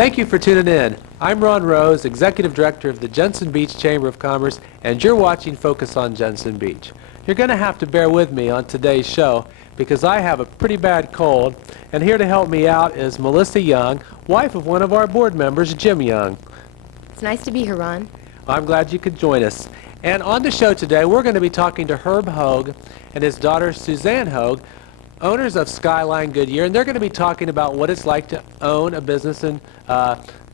Thank you for tuning in. I'm Ron Rose, Executive Director of the Jensen Beach Chamber of Commerce, and you're watching Focus on Jensen Beach. You're going to have to bear with me on today's show because I have a pretty bad cold, and here to help me out is Melissa Young, wife of one of our board members, Jim Young. It's nice to be here, Ron. I'm glad you could join us. And on the show today, we're going to be talking to Herb Hoag and his daughter, Suzanne Hoag, owners of Skyline Goodyear, and they're going to be talking about what it's like to own a business in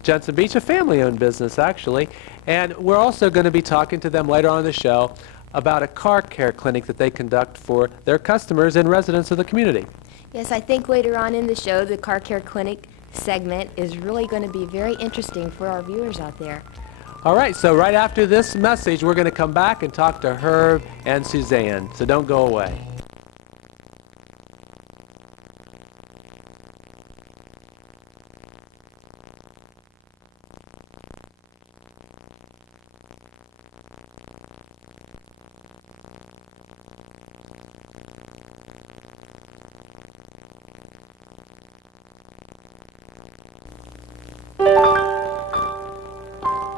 Jensen Beach, a family-owned business, actually. And we're also going to be talking to them later on in the show about a car care clinic that they conduct for their customers and residents of the community. Yes, I think later on in the show, the car care clinic segment is really going to be very interesting for our viewers out there. All right, so right after this message, we're going to come back and talk to Herb and Suzanne, so don't go away.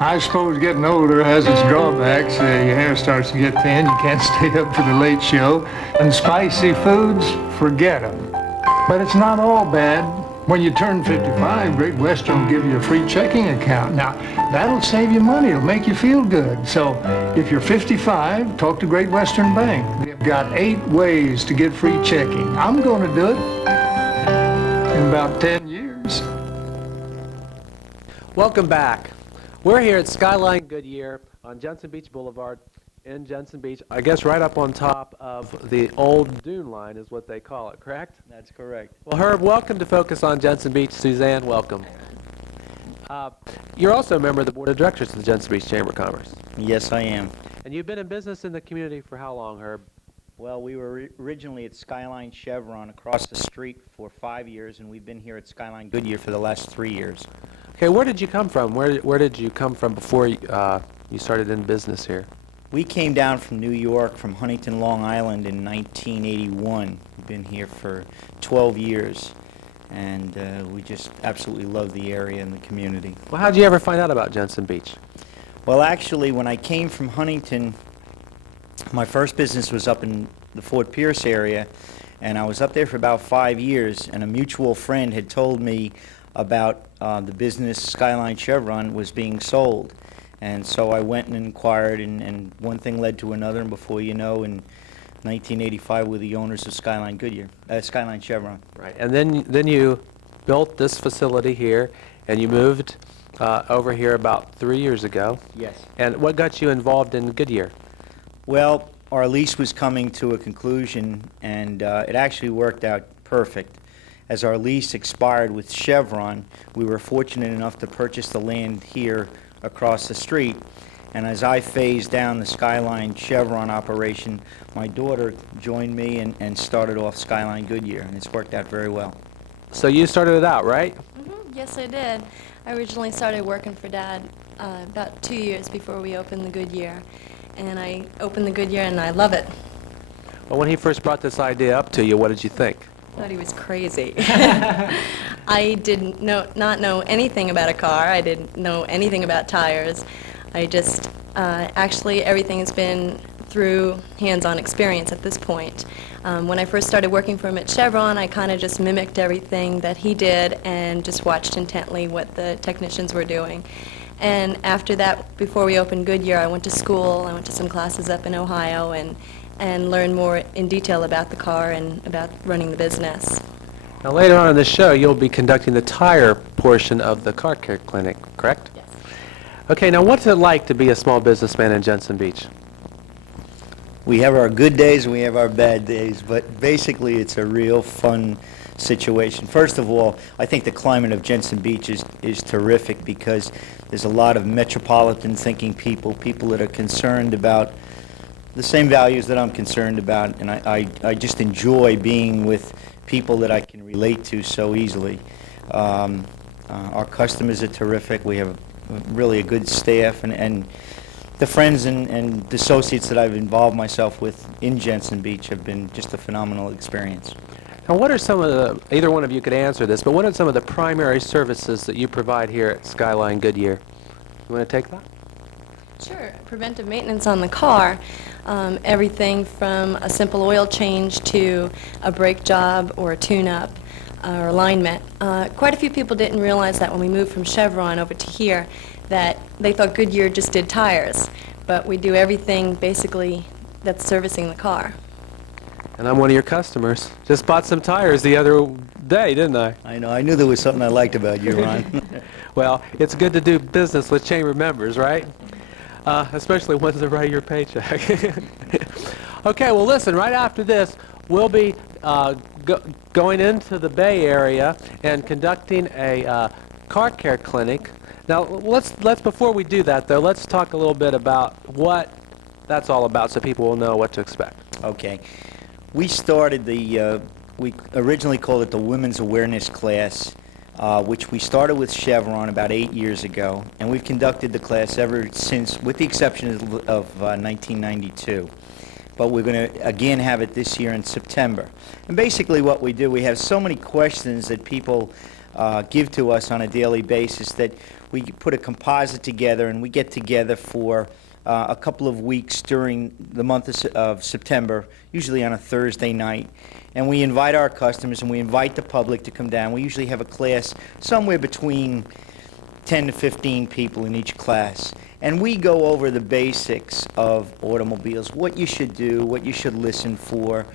I suppose getting older has its drawbacks. Your hair starts to get thin, you can't stay up for the late show. And spicy foods, forget them. But it's not all bad. When you turn 55, Great Western will give you a free checking account. Now, that'll save you money, it'll make you feel good. So, if you're 55, talk to Great Western Bank. They've got 8 ways to get free checking. I'm going to do it in about 10 years. Welcome back. We're here at Skyline Goodyear on Jensen Beach Boulevard in Jensen Beach, I guess right up on top of the old dune line is what they call it, correct? That's correct. Well, Herb, welcome to Focus on Jensen Beach. Suzanne, welcome. You're also a member of the Board of Directors of the Jensen Beach Chamber of Commerce. Yes, I am. And you've been in business in the community for how long, Herb? Well, we were originally at Skyline Chevron across the street for 5 years, and we've been here at Skyline Goodyear for the last 3 years. Okay, where did you come from? Where did you come from before you started in business here? We came down from New York, from Huntington, Long Island in 1981. We've been here for 12 years, and we just absolutely love the area and the community. Well, how did you ever find out about Jensen Beach? Well, actually, when I came from Huntington, my first business was up in the Fort Pierce area, and I was up there for about 5 years, and a mutual friend had told me about the business Skyline Chevron was being sold. And so I went and inquired, and one thing led to another, and before you know, in 1985 we're the owners of Skyline Goodyear, Skyline Chevron. Right, and then you built this facility here, and you moved over here about 3 years ago. Yes. And what got you involved in Goodyear? Well, our lease was coming to a conclusion, and it actually worked out perfect. As our lease expired with Chevron, we were fortunate enough to purchase the land here across the street. And as I phased down the Skyline Chevron operation, my daughter joined me and started off Skyline Goodyear, and it's worked out very well. So you started it out, right? Mm-hmm. Yes, I did. I originally started working for Dad about 2 years before we opened the Goodyear. And I opened the Goodyear, and I love it. Well, when he first brought this idea up to you, what did you think? I thought he was crazy. I did not know anything about a car. I didn't know anything about tires. I just, actually everything has been through hands-on experience at this point. When I first started working for him at Chevron, I kind of just mimicked everything that he did and just watched intently what the technicians were doing. And after that, before we opened Goodyear, I went to school. I went to some classes up in Ohio and learn more in detail about the car and about running the business. Now later on in the show, you'll be conducting the tire portion of the car care clinic, correct? Yes. Okay, now what's it like to be a small businessman in Jensen Beach? We have our good days and we have our bad days, but basically it's a real fun situation. First of all, I think the climate of Jensen Beach is terrific because there's a lot of metropolitan thinking people that are concerned about the same values that I'm concerned about, and I just enjoy being with people that I can relate to so easily. Our customers are terrific. We have really a good staff, and the friends and associates that I've involved myself with in Jensen Beach have been just a phenomenal experience. And what are some of the, either one of you could answer this, but what are some of the primary services that you provide here at Skyline Goodyear? You want to take that? Sure. Preventive maintenance on the car, everything from a simple oil change to a brake job or a tune-up or alignment. Quite a few people didn't realize that when we moved from Chevron over to here, that they thought Goodyear just did tires, but we do everything basically that's servicing the car. And I'm one of your customers. Just bought some tires the other day, didn't I? I know. I knew there was something I liked about you, Ron. Well, it's good to do business with chamber members, right? Especially ones that write your paycheck. Okay, well listen, right after this, we'll be going into the Bay Area and conducting a car care clinic. Now, let's before we do that, though, let's talk a little bit about what that's all about so people will know what to expect. Okay. We started we originally called it the Women's Awareness Class, which we started with Chevron about 8 years ago, and we've conducted the class ever since, with the exception of 1992. But we're going to again have it this year in September. And basically what we do, we have so many questions that people give to us on a daily basis that we put a composite together, and we get together for a couple of weeks during the month of September, usually on a Thursday night. And we invite our customers and we invite the public to come down. We usually have a class somewhere between 10 to 15 people in each class. And we go over the basics of automobiles, what you should do, what you should listen for,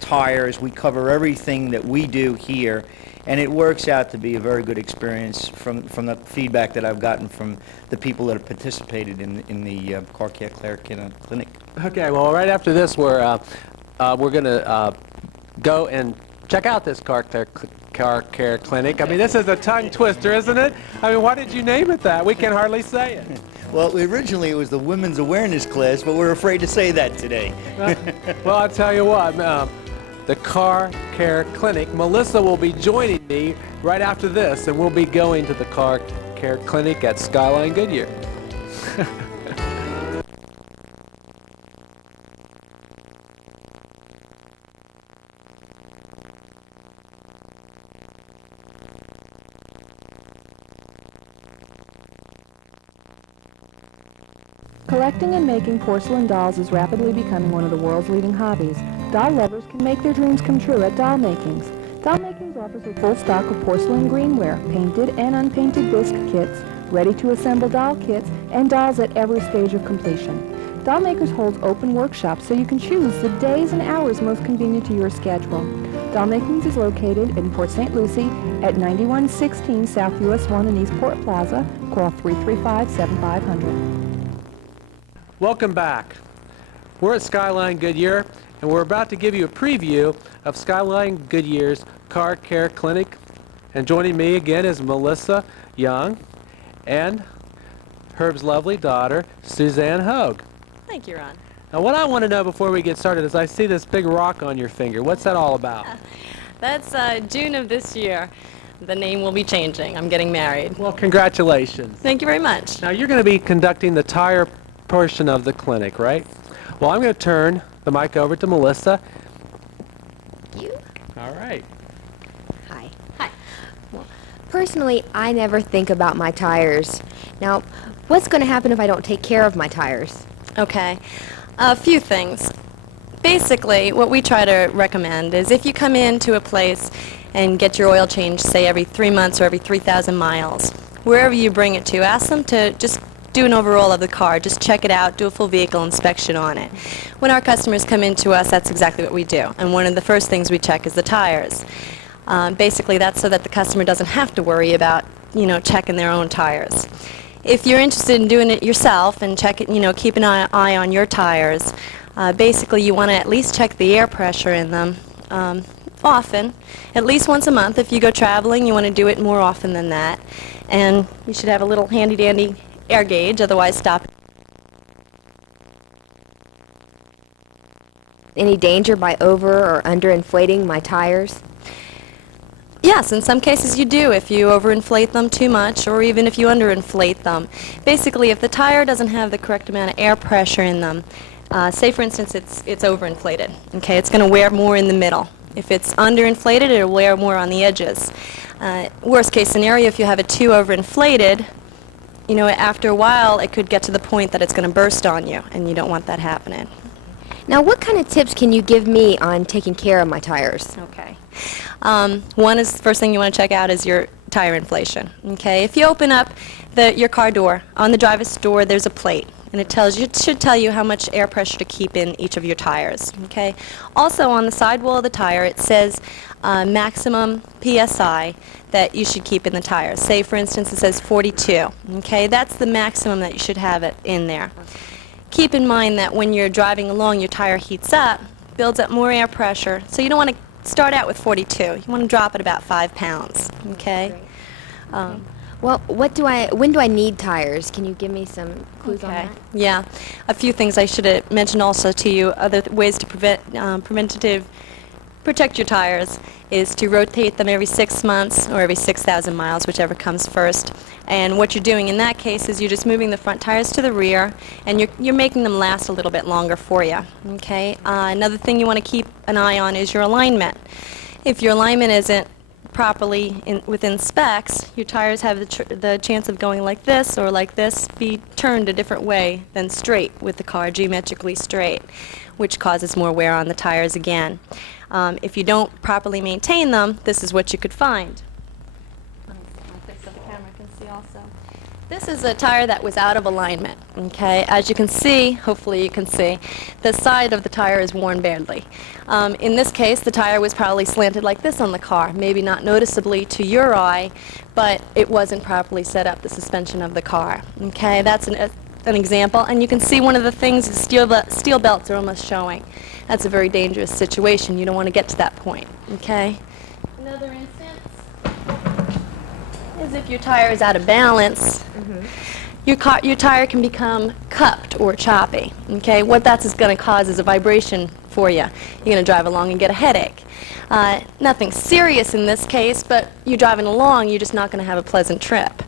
tires. We cover everything that we do here. And it works out to be a very good experience from the feedback that I've gotten from the people that have participated in the car care clinic. Okay, well, right after this, we're going to go and check out this car care clinic. I mean, this is a tongue twister, isn't it? I mean, why did you name it that? We can hardly say it. Well, originally it was the Women's Awareness Class, but we're afraid to say that today. Well, I'll tell you what. The Car Care Clinic. Melissa will be joining me right after this, and we'll be going to the Car Care Clinic at Skyline Goodyear. Collecting and making porcelain dolls is rapidly becoming one of the world's leading hobbies. Doll lovers can make their dreams come true at Doll Makings. Doll Makings offers a full stock of porcelain greenware, painted and unpainted bisque kits, ready-to-assemble doll kits, and dolls at every stage of completion. Doll Makers holds open workshops so you can choose the days and hours most convenient to your schedule. Doll Makings is located in Port St. Lucie at 9116 South US 1 in Eastport Plaza. Call 335-7500. Welcome back. We're at Skyline Goodyear, and we're about to give you a preview of Skyline Goodyear's Car Care Clinic. And joining me again is Melissa Young and Herb's lovely daughter, Suzanne Hoag. Thank you, Ron. Now, what I want to know before we get started is I see this big rock on your finger. What's that all about? That's June of this year. The name will be changing. I'm getting married. Well, congratulations. Thank you very much. Now, you're going to be conducting the tire portion of the clinic, right? Well, I'm going to turn the mic over to Melissa. You? All right. Hi. Hi. Well, personally, I never think about my tires. Now, what's going to happen if I don't take care of my tires? Okay. A few things. Basically, what we try to recommend is if you come into a place and get your oil changed, say every 3 months or every 3,000 miles, wherever you bring it to, ask them to just do an overall of the car, just check it out, do a full vehicle inspection on it. When our customers come into us, that's exactly what we do. And one of the first things we check is the tires. Basically, that's so that the customer doesn't have to worry about, checking their own tires. If you're interested in doing it yourself and check it, keep an eye on your tires, basically you want to at least check the air pressure in them often, at least once a month. If you go traveling, you want to do it more often than that. And you should have a little handy-dandy air gauge, otherwise stop. Any danger by over or underinflating my tires? Yes, in some cases you do if you overinflate them too much or even if you underinflate them. Basically, if the tire doesn't have the correct amount of air pressure in them, Say, for instance, it's overinflated. Okay, it's going to wear more in the middle. If it's underinflated, it'll wear more on the edges. Worst case scenario, if you have it too overinflated, you know, after a while, it could get to the point that it's going to burst on you, and you don't want that happening. Now, what kind of tips can you give me on taking care of my tires? Okay. One is, the first thing you want to check out is your tire inflation. Okay. If you open up your car door, on the driver's door, there's a plate. And it should tell you how much air pressure to keep in each of your tires. Okay. Also, on the sidewall of the tire, it says maximum PSI that you should keep in the tires. Say, for instance, it says 42. Okay, that's the maximum that you should have it in there. Keep in mind that when you're driving along, your tire heats up, builds up more air pressure. So you don't want to start out with 42. You want to drop it about 5 pounds. Okay. Well, when do I need tires? Can you give me some clues on that? Yeah, a few things I should have mentioned also to you. Other ways to protect your tires is to rotate them every 6 months or every 6,000 miles, whichever comes first. And what you're doing in that case is you're just moving the front tires to the rear, and you're making them last a little bit longer for you. Okay. Another thing you want to keep an eye on is your alignment. If your alignment isn't properly within specs, your tires have the chance of going like this or like this, be turned a different way than straight with the car, geometrically straight, which causes more wear on the tires again. If you don't properly maintain them, this is what you could find. I'll fix so the camera can see also. This is a tire that was out of alignment. Okay, as you can see, hopefully you can see, the side of the tire is worn badly. In this case, the tire was probably slanted like this on the car, maybe not noticeably to your eye, but it wasn't properly set up, the suspension of the car. Okay, that's an example, and you can see one of the things, the steel belts are almost showing. That's a very dangerous situation. You don't want to get to that point. Okay. Another instance is if your tire is out of balance. Your tire can become cupped or choppy. Okay, what that's going to cause is a vibration for you. You're going to drive along and get a headache. Nothing serious in this case, but you're driving along, you're just not going to have a pleasant trip.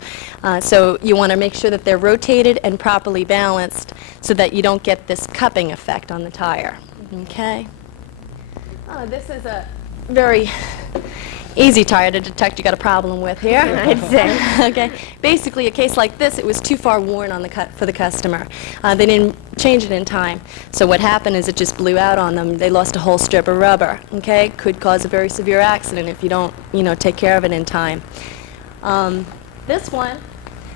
So you want to make sure that they're rotated and properly balanced so that you don't get this cupping effect on the tire. Okay. This is a very easy tire to detect you got a problem with here. I'd say. Okay. Basically, a case like this, it was too far worn on for the customer. They didn't change it in time. So what happened is it just blew out on them. They lost a whole strip of rubber. Okay. Could cause a very severe accident if you don't, take care of it in time. This one.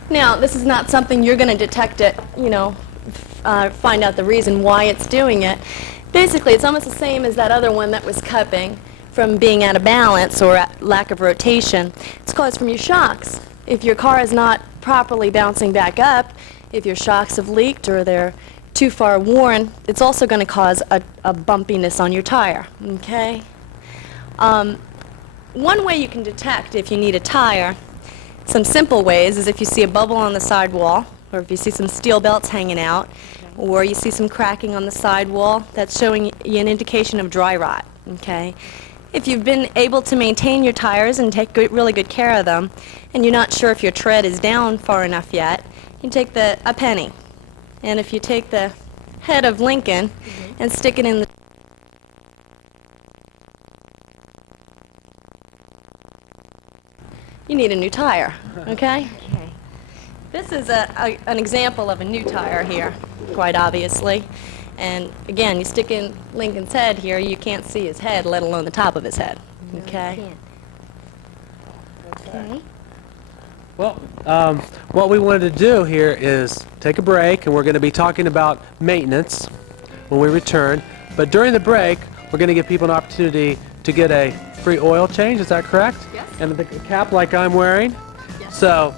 Now, this is not something you're going to detect it, find out the reason why it's doing it. Basically, it's almost the same as that other one that was cupping from being out of balance or lack of rotation. It's caused from your shocks. If your car is not properly bouncing back up, if your shocks have leaked or they're too far worn, it's also going to cause a bumpiness on your tire. Okay? One way you can detect if you need a tire, some simple ways, is if you see a bubble on the sidewall, or if you see some steel belts hanging out, or you see some cracking on the sidewall, that's showing you an indication of dry rot. Okay? If you've been able to maintain your tires and take really good care of them, and you're not sure if your tread is down far enough yet, you take a penny. And if you take the head of Lincoln and stick it in the you need a new tire. Okay? Okay. This is an example of a new tire here, quite obviously. And again, you stick in Lincoln's head here, you can't see his head, let alone the top of his head. Okay? Okay. Well, what we wanted to do here is take a break, and we're going to be talking about maintenance when we return. But during the break, we're going to give people an opportunity to get a free oil change. Is that correct? Yes. And the cap like I'm wearing. Yes. So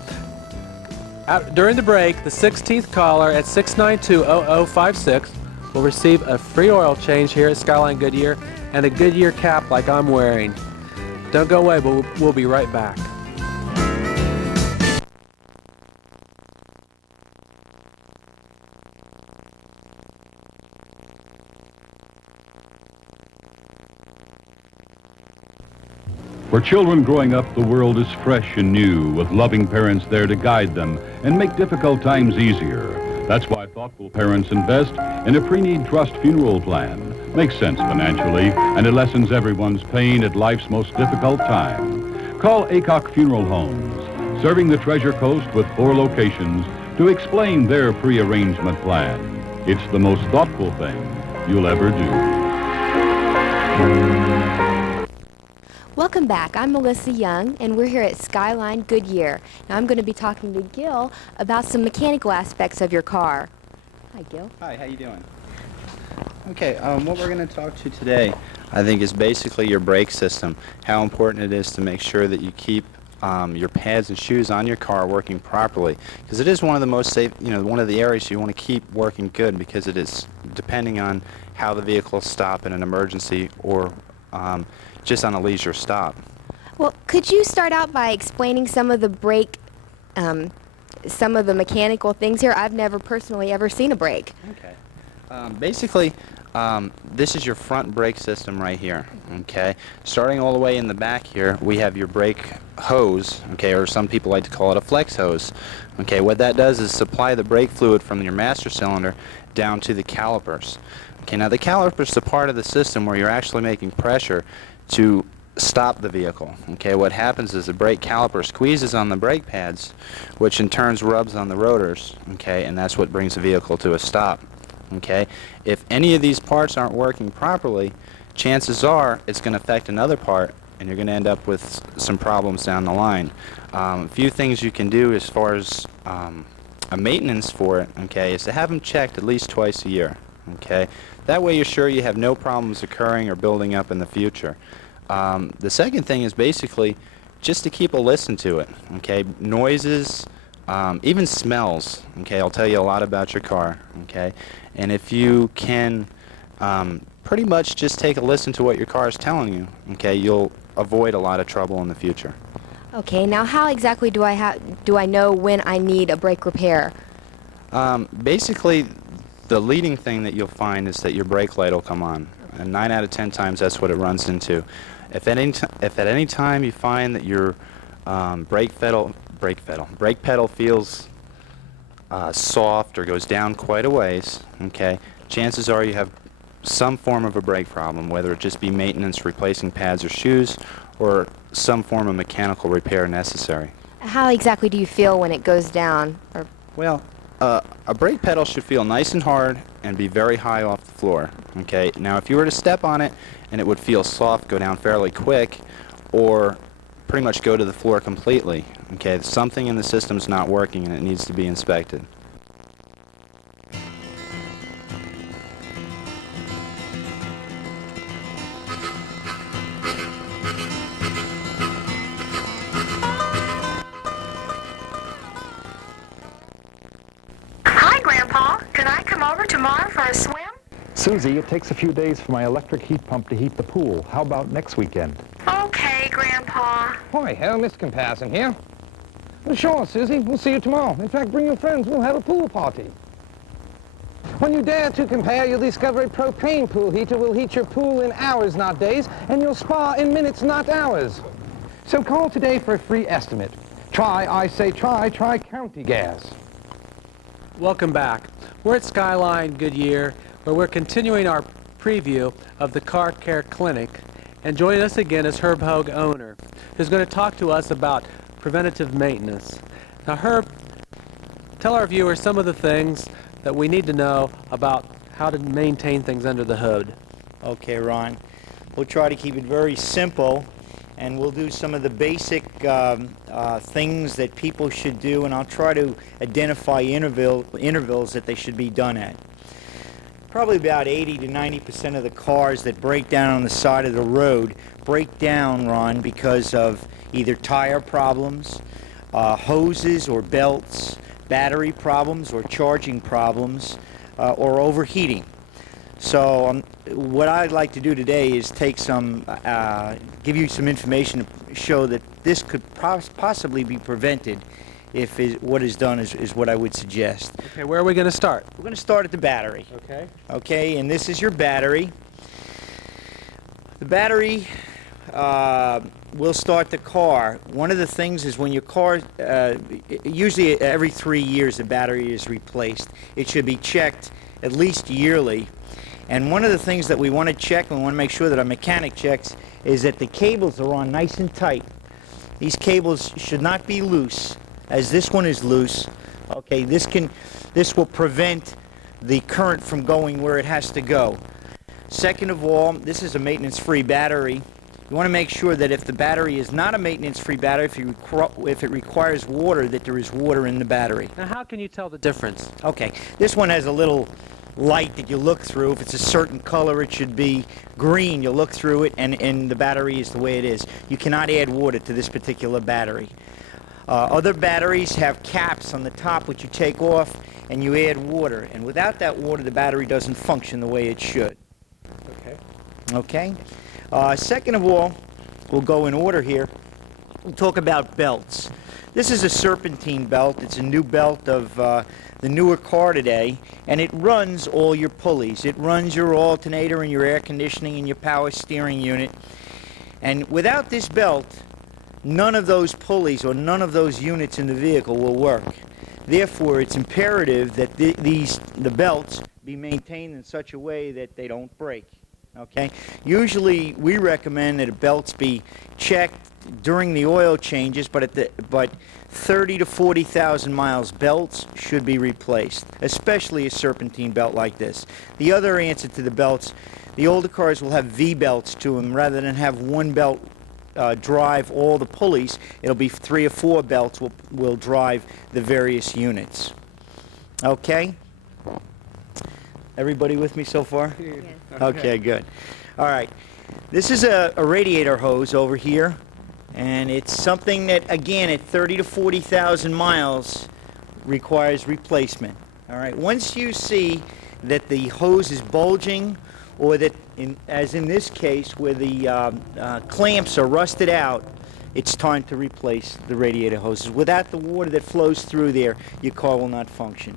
during the break, the 16th caller at 692-0056 will receive a free oil change here at Skyline Goodyear and a Goodyear cap like I'm wearing. Don't go away, but we'll be right back. For children growing up, the world is fresh and new, with loving parents there to guide them and make difficult times easier. That's why thoughtful parents invest in a pre-need trust funeral plan. Makes sense financially, and it lessens everyone's pain at life's most difficult time. Call Acock Funeral Homes, serving the Treasure Coast with 4 locations, to explain their pre-arrangement plan. It's the most thoughtful thing you'll ever do. Welcome back. I'm Melissa Young, and we're here at Skyline Goodyear. Now I'm going to be talking to Gil about some mechanical aspects of your car. Hi, Gil. Hi, how you doing? Okay, what we're going to talk to today, I think, is basically your brake system. How important it is to make sure that you keep your pads and shoes on your car working properly, because it is one of the most safe, one of the areas you want to keep working good, because it is depending on how the vehicle stop in an emergency or just on a leisure stop. Well, could you start out by explaining some of the brake, some of the mechanical things here? I've never personally ever seen a brake. Okay. Basically, this is your front brake system right here, okay? Starting all the way in the back here, we have your brake hose, okay, or some people like to call it a flex hose. Okay, what that does is supply the brake fluid from your master cylinder down to the calipers. Okay, now the calipers is the part of the system where you're actually making pressure to stop the vehicle. Okay, what happens is the brake caliper squeezes on the brake pads, which in turn rubs on the rotors, okay, and that's what brings the vehicle to a stop. Okay, if any of these parts aren't working properly, chances are it's going to affect another part, and you're going to end up with some problems down the line. A few things you can do as far as a maintenance for it, okay, is to have them checked at least twice a year. Okay, that way you're sure you have no problems occurring or building up in the future. The second thing is basically just to keep a listen to it. Okay, noises, even smells. Okay, I'll tell you a lot about your car. Okay, and if you can pretty much just take a listen to what your car is telling you, okay, you'll avoid a lot of trouble in the future. Okay, now how exactly do I know when I need a brake repair? Basically, the leading thing that you'll find is that your brake light will come on, and 9 out of 10 times that's what it runs into. If at any time you find that your brake pedal feels soft or goes down quite a ways, okay, chances are you have some form of a brake problem, whether it just be maintenance, replacing pads or shoes, or some form of mechanical repair necessary. How exactly do you feel when it goes down? Well, a brake pedal should feel nice and hard and be very high off the floor. Okay, now if you were to step on it and it would feel soft, go down fairly quick, or pretty much go to the floor completely. Okay, something in the system's not working and it needs to be inspected. Hi, Grandpa. Can I come over tomorrow for a swim? Susie, it takes a few days for my electric heat pump to heat the pool. How about next weekend? Okay, Grandpa. Hi, Mr. Compassion here. Well, sure, Susie. We'll see you tomorrow. In fact, bring your friends. We'll have a pool party. When you dare to compare, you'll discover a propane pool heater will heat your pool in hours, not days, and your spa in minutes, not hours. So call today for a free estimate. I say try County Gas. Welcome back. We're at Skyline Goodyear, where we're continuing our preview of the Car Care Clinic. And joining us again is Herb Hoag, owner, who's going to talk to us about preventative maintenance. Now, Herb, tell our viewers some of the things that we need to know about how to maintain things under the hood. Okay, Ron. We'll try to keep it very simple, and we'll do some of the basic things that people should do, and I'll try to identify intervals that they should be done at. Probably about 80 to 90% of the cars that break down on the side of the road break down, Ron, because of either tire problems, hoses or belts, battery problems or charging problems, or overheating. So what I'd like to do today is take some, give you some information to show that this could possibly be prevented if what is done is what I would suggest. Okay, where are we going to start? We're going to start at the battery. Okay. Okay, and this is your battery. The battery we'll start the car. One of the things is when your car, usually every 3 years the battery is replaced. It should be checked at least yearly. And one of the things that we want to check, and we want to make sure that our mechanic checks, is that the cables are on nice and tight. These cables should not be loose, as this one is loose. Okay, this will prevent the current from going where it has to go. Second of all, this is a maintenance-free battery. You want to make sure that if the battery is not a maintenance-free battery, if it requires water, that there is water in the battery. Now, how can you tell the difference? Okay, this one has a little light that you look through. If it's a certain color, it should be green. You look through it, and the battery is the way it is. You cannot add water to this particular battery. Other batteries have caps on the top which you take off and you add water, and without that water the battery doesn't function the way it should. Okay. Second of all, we'll go in order here. We'll talk about belts. This is a serpentine belt. It's a new belt of the newer car today, and it runs all your pulleys. It runs your alternator and your air conditioning and your power steering unit. And without this belt, none of those pulleys or none of those units in the vehicle will work. Therefore, it's imperative that the belts be maintained in such a way that they don't break. Okay? Usually, we recommend that the belts be checked during the oil changes, but 30 to 40,000 miles, belts should be replaced, especially a serpentine belt like this. The other answer to the belts, the older cars will have V-belts to them rather than have one belt drive all the pulleys. It'll be 3 or 4 belts will drive the various units. Okay? Everybody with me so far? Yes. Okay, good. All right. This is a radiator hose over here, and it's something that, again, at 30 to 40,000 miles requires replacement. All right. Once you see that the hose is bulging, or that, as in this case, where the clamps are rusted out, it's time to replace the radiator hoses. Without the water that flows through there, your car will not function.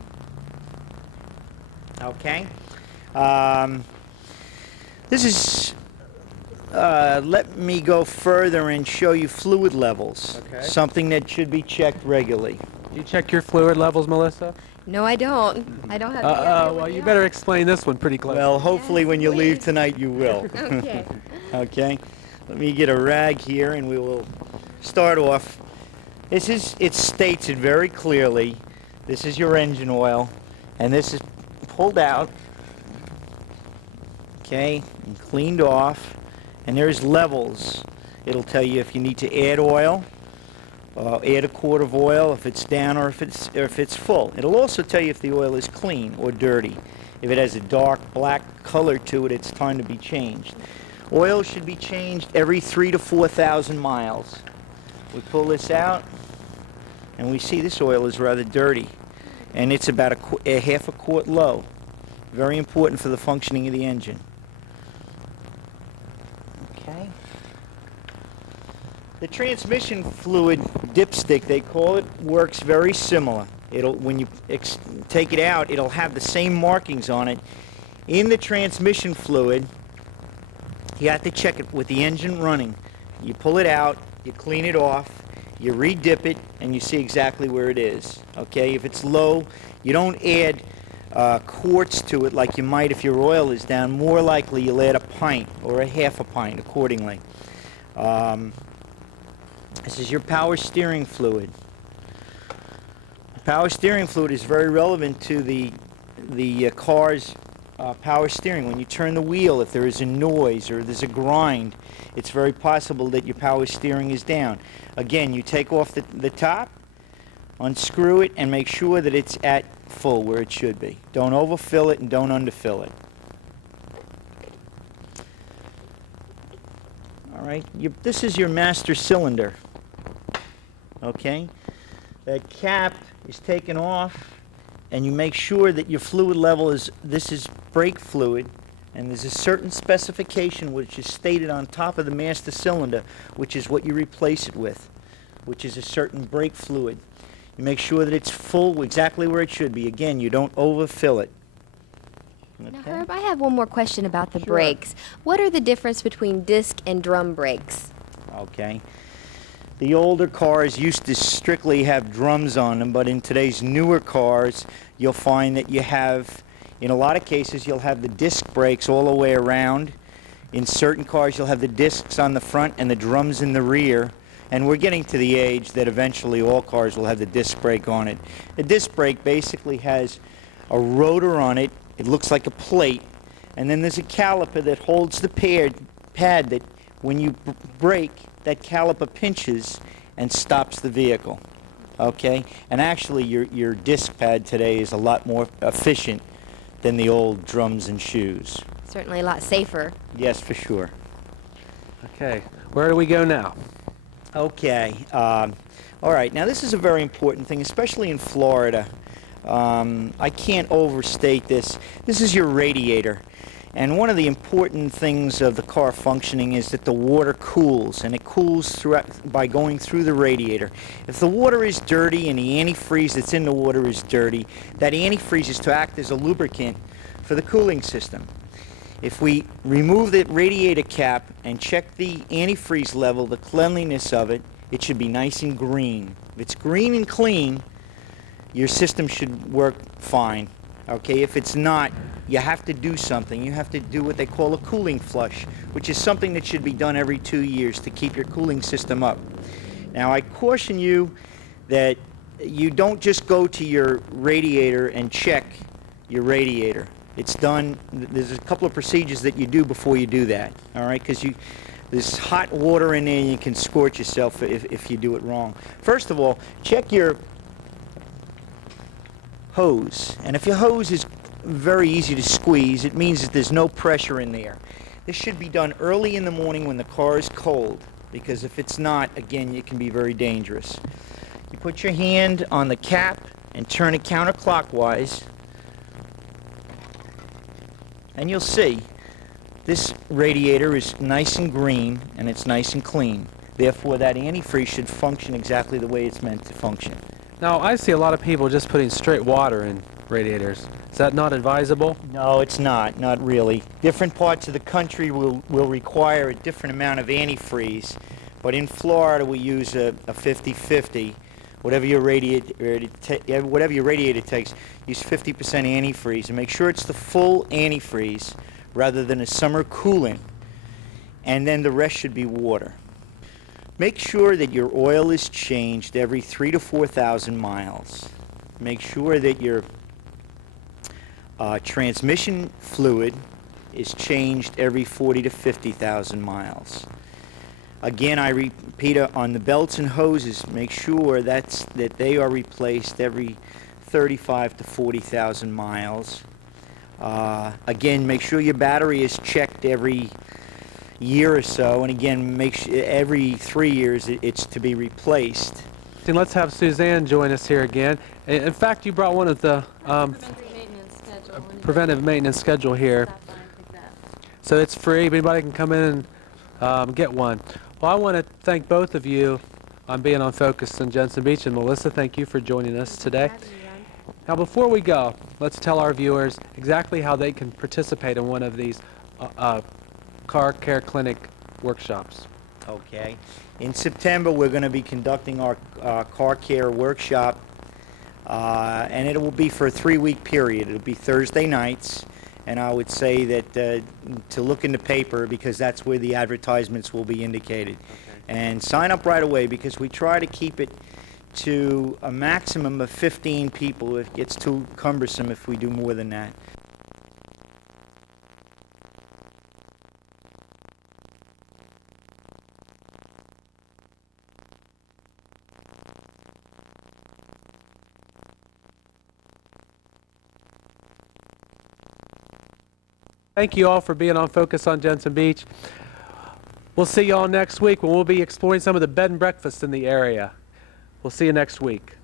Okay? This is, let me go further and show you fluid levels. Okay. Something that should be checked regularly. Do you check your fluid levels, Melissa? No, I don't. I don't have any idea what well, they you are. better explain this one pretty close. Well, hopefully Yes, when you leave please. tonight you will. Okay. Okay? Let me get a rag here and we will start off. It states it very clearly. This is your engine oil, and this is pulled out, okay, and cleaned off, and there's levels. It'll tell you if you need to add oil, add a quart of oil, if it's down or if it's full. It'll also tell you if the oil is clean or dirty. If it has a dark black color to it, it's time to be changed. Oil should be changed every 3 to 4,000 miles. We pull this out, and we see this oil is rather dirty, and it's about a half a quart low. Very important for the functioning of the engine. Okay. The transmission fluid dipstick, they call it, works very similar. When you take it out, it'll have the same markings on it. In the transmission fluid, you have to check it with the engine running. You pull it out, you clean it off, you re-dip it, and you see exactly where it is. Okay, if it's low, you don't add quarts to it like you might if your oil is down. More likely you'll add a pint or a half a pint accordingly. This is your power steering fluid. Power steering fluid is very relevant to the car's power steering. When you turn the wheel, if there is a noise or there's a grind, it's very possible that your power steering is down. Again, you take off the top, unscrew it, and make sure that it's at full where it should be. Don't overfill it and don't underfill it. All right, this is your master cylinder. Okay, that cap is taken off, and you make sure that your fluid level this is brake fluid, and there's a certain specification which is stated on top of the master cylinder, which is what you replace it with, which is a certain brake fluid. You make sure that it's full exactly where it should be. Again, you don't overfill it. Now, Okay? Herb, I have one more question about the brakes. What are the difference between disc and drum brakes? okay? The older cars used to strictly have drums on them, but in today's newer cars, you'll find that you have, in a lot of cases, you'll have the disc brakes all the way around. In certain cars, you'll have the discs on the front and the drums in the rear. And we're getting to the age that eventually all cars will have the disc brake on it. The disc brake basically has a rotor on it. It looks like a plate. And then there's a caliper that holds the pad that when you brake, that caliper pinches and stops the vehicle. Okay? And actually, your disc pad today is a lot more efficient than the old drums and shoes. Certainly a lot safer. Yes, for sure. Okay, where do we go now? Okay, all right, now this is a very important thing, especially in Florida. I can't overstate this. This is your radiator. And one of the important things of the car functioning is that the water cools, and it cools by going through the radiator. If the water is dirty and the antifreeze that's in the water is dirty, that antifreeze is to act as a lubricant for the cooling system. If we remove the radiator cap and check the antifreeze level, the cleanliness of it, it should be nice and green. If it's green and clean, your system should work fine. Okay, if it's not, you have to do something. You have to do what they call a cooling flush, which is something that should be done every 2 years to keep your cooling system up. Now, I caution you that you don't just go to your radiator and check your radiator. It's done, there's a couple of procedures that you do before you do that, all right? Because there's hot water in there and you can scorch yourself if you do it wrong. First of all, check your hose. And if your hose is very easy to squeeze, it means that there's no pressure in there. This should be done early in the morning when the car is cold, because if it's not, again, it can be very dangerous. You put your hand on the cap and turn it counterclockwise, and you'll see this radiator is nice and green and it's nice and clean. Therefore, that antifreeze should function exactly the way it's meant to function. Now, I see a lot of people just putting straight water in radiators. Is that not advisable? No, it's not really. Different parts of the country will require a different amount of antifreeze, but in Florida we use a 50-50. Whatever your radiator takes, use 50% antifreeze, and make sure it's the full antifreeze rather than a summer coolant, and then the rest should be water. Make sure that your oil is changed every 3,000 to 4,000 miles. Make sure that your transmission fluid is changed every 40,000 to 50,000 miles. Again, I repeat, on the belts and hoses, make sure that they are replaced every 35,000 to 40,000 miles. Again, make sure your battery is checked every year or so, and again, make sure every 3 years it's to be replaced. And let's have Suzanne join us here again. In fact, you brought one of the preventive maintenance schedule here. So it's free. Anybody can come in and get one. Well, I want to thank both of you on being on Focus in Jensen Beach. And Melissa, thank you for joining us today. Now, before we go, let's tell our viewers exactly how they can participate in one of these car care clinic workshops. Okay. In September, we're going to be conducting our car care workshop, and it will be for a 3-week period. It'll be Thursday nights, and I would say that to look in the paper, because that's where the advertisements will be indicated. Okay. And sign up right away, because we try to keep it to a maximum of 15 people. It gets too cumbersome if we do more than that. Thank you all for being on Focus on Jensen Beach. We'll see you all next week when we'll be exploring some of the bed and breakfasts in the area. We'll see you next week.